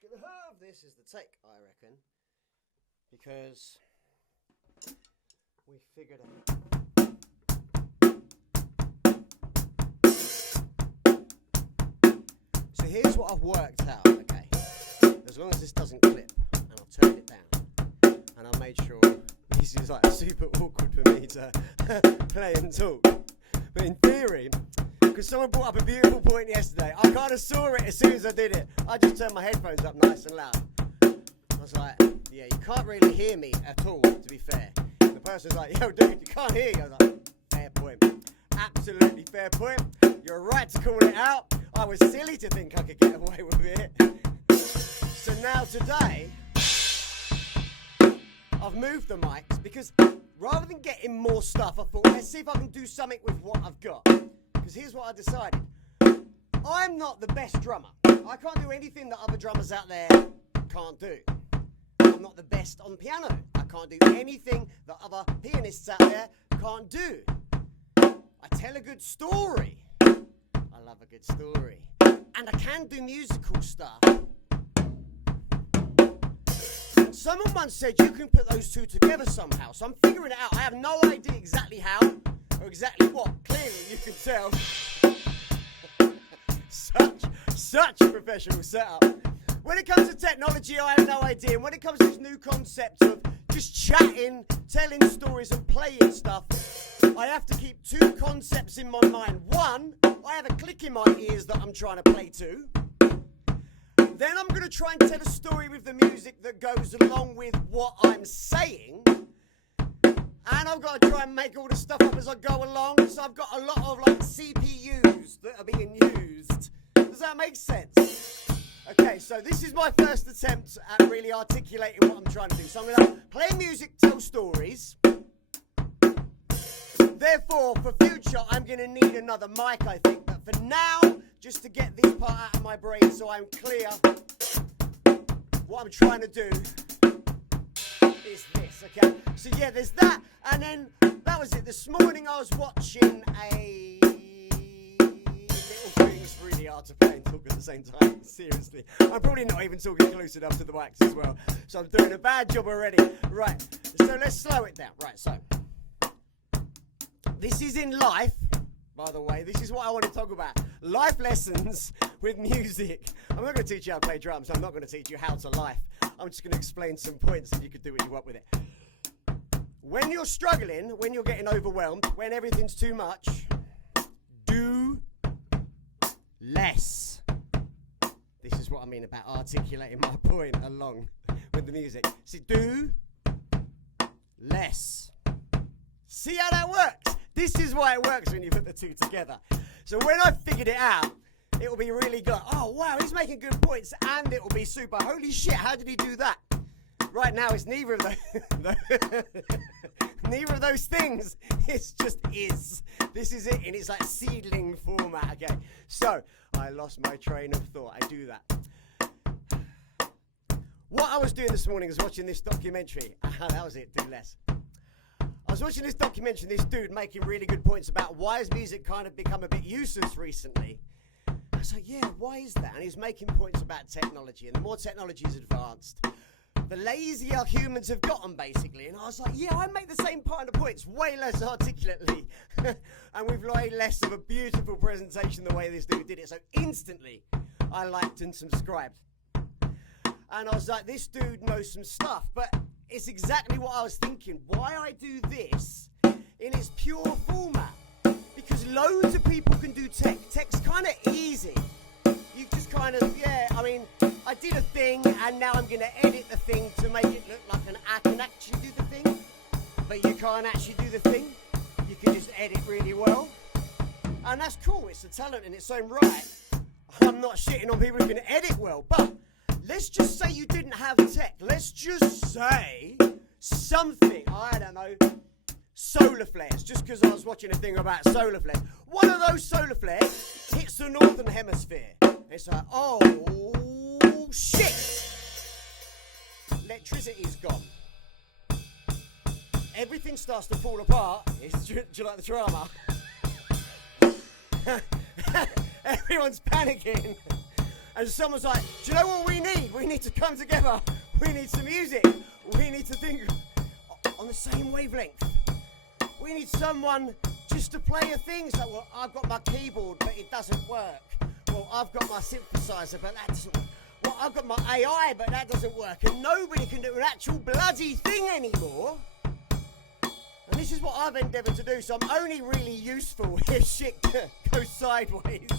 just going to have this as the take, I reckon, because we figured out. So here's what I've worked out, okay? As long as this doesn't clip, and I'll turn it down, and I made sure this is like super awkward for me to play and talk. But in theory, because someone brought up a beautiful point yesterday, I kind of saw it as soon as I did it. I just turned my headphones up nice and loud. I was like, yeah, you can't really hear me at all, to be fair. And the person's like, yo, dude, you can't hear you. I was like, fair point. Absolutely fair point. You're right to call it out. I was silly to think I could get away with it. So now today, I've moved the mics because rather than getting more stuff, I thought, let's see if I can do something with what I've got. Because here's what I decided. I'm not the best drummer. I can't do anything that other drummers out there can't do. I'm not the best on piano. I can't do anything that other pianists out there can't do. I tell a good story. I love a good story. And I can do musical stuff. Someone once said you can put those two together somehow, so I'm figuring it out. I have no idea exactly how or exactly what. Clearly, you can tell. Such a professional setup. When it comes to technology, I have no idea. And when it comes to this new concept of just chatting, telling stories and playing stuff, I have to keep two concepts in my mind. One, I have a click in my ears that I'm trying to play to. Then I'm going to try and tell a story with the music that goes along with what I'm saying. And I've got to try and make all the stuff up as I go along. So I've got a lot of like CPUs that are being used. Does that make sense? Okay, so this is my first attempt at really articulating what I'm trying to do. So I'm going to play music, tell stories. Therefore, for future, I'm going to need another mic, I think. But for now, just to get this part out of my brain so I'm clear, what I'm trying to do is this, okay? So yeah, there's that. And then that was it. This morning I was watching a Little Things. Really hard to play and talk at the same time. Seriously. I'm probably not even talking close enough to the wax as well. So I'm doing a bad job already. Right. So let's slow it down. Right, so this is in life, by the way. This is what I want to talk about. Life lessons with music. I'm not going to teach you how to play drums. I'm not going to teach you how to life. I'm just going to explain some points and you can do what you want with it. When you're struggling, when you're getting overwhelmed, when everything's too much, do less. This is what I mean about articulating my point along with the music. See, do less. See how that works? This is why it works when you put the two together. So when I figured it out, it will be really good. Oh, wow, he's making good points. And it will be super. Holy shit, how did he do that? Right now, it's neither of those. Neither of those things. It's just is. This is it. And it's like seedling format. Okay. So I lost my train of thought. I do that. What I was doing this morning was watching this documentary. That was it. Do less. I was watching this documentary, this dude making really good points about why has music kind of become a bit useless recently. I was like, yeah, why is that? And he's making points about technology, and the more technology is advanced, the lazier humans have gotten, basically. And I was like, yeah, I make the same kind of points, way less articulately. And with way less of a beautiful presentation the way this dude did it. So instantly, I liked and subscribed. And I was like, this dude knows some stuff, but it's exactly what I was thinking. Why I do this in its pure format? Because loads of people can do tech. Tech's kind of easy. You just kind of, yeah, I mean, I did a thing and now I'm going to edit the thing to make it look like I can actually do the thing. But you can't actually do the thing. You can just edit really well. And that's cool. It's a talent in its own right. I'm not shitting on people who can edit well, but let's just say you didn't have tech. Let's just say something, I don't know, solar flares, just because I was watching a thing about solar flares. One of those solar flares hits the northern hemisphere. It's like, oh, shit. Electricity's gone. Everything starts to fall apart. Do you like the drama? Everyone's panicking. And someone's like, do you know what we need? We need to come together. We need some music. We need to think on the same wavelength. We need someone just to play a thing. So, well, I've got my keyboard, but it doesn't work. Well, I've got my synthesizer, but that doesn't work. Well, I've got my AI, but that doesn't work. And nobody can do an actual bloody thing anymore. And this is what I've endeavoured to do, so I'm only really useful if shit goes sideways.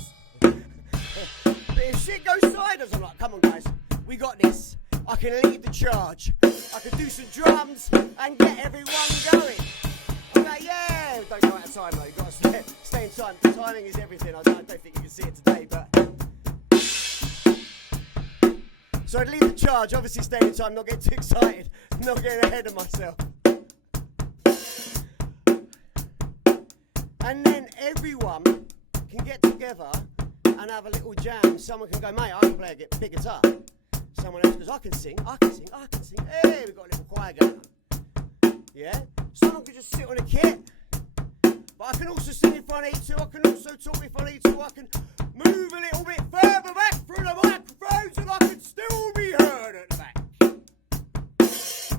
But if shit goes sideways, I'm like, come on guys, we got this. I can lead the charge. I can do some drums and get everyone going. I'm like, yeah, don't go out of time though, you've got to stay in time. The timing is everything. I don't think you can see it today, but... So I'd lead the charge, obviously stay in time, not get too excited, not getting ahead of myself. And then everyone can get together and have a little jam. Someone can go, mate, I can play a big guitar. Someone else goes, I can sing. Hey, we've got a little choir going on. Yeah? Someone can just sit on a kit. But I can also sing if I need to. I can also talk if I need to. I can move a little bit further back through the microphones and I can still be heard at the back.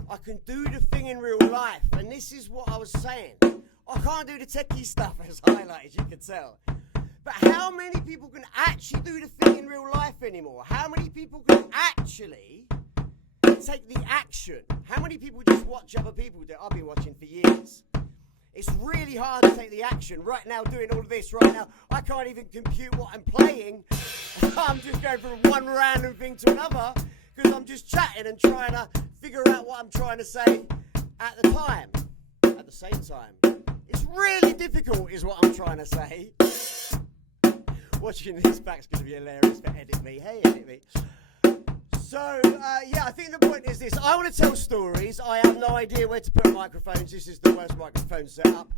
I can do the thing in real life. And this is what I was saying. I can't do the techie stuff as highlighted, you can tell. But how many people can actually do the thing in real life anymore? How many people can actually take the action? How many people just watch other people do it? I've been watching for years. It's really hard to take the action. Right now, doing all of this right now, I can't even compute what I'm playing. I'm just going from one random thing to another because I'm just chatting and trying to figure out what I'm trying to say at the time. At the same time. It's really difficult, is what I'm trying to say. Watching this back's going to be hilarious, but edit me. Hey, edit me. So, yeah, I think the point is this. I want to tell stories. I have no idea where to put microphones. This is the worst microphone setup.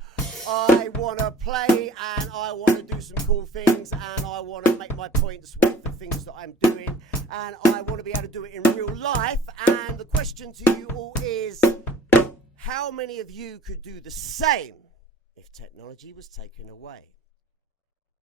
I want to play, and I want to do some cool things, and I want to make my points with the things that I'm doing, and I want to be able to do it in real life. And the question to you all is, how many of you could do the same if technology was taken away?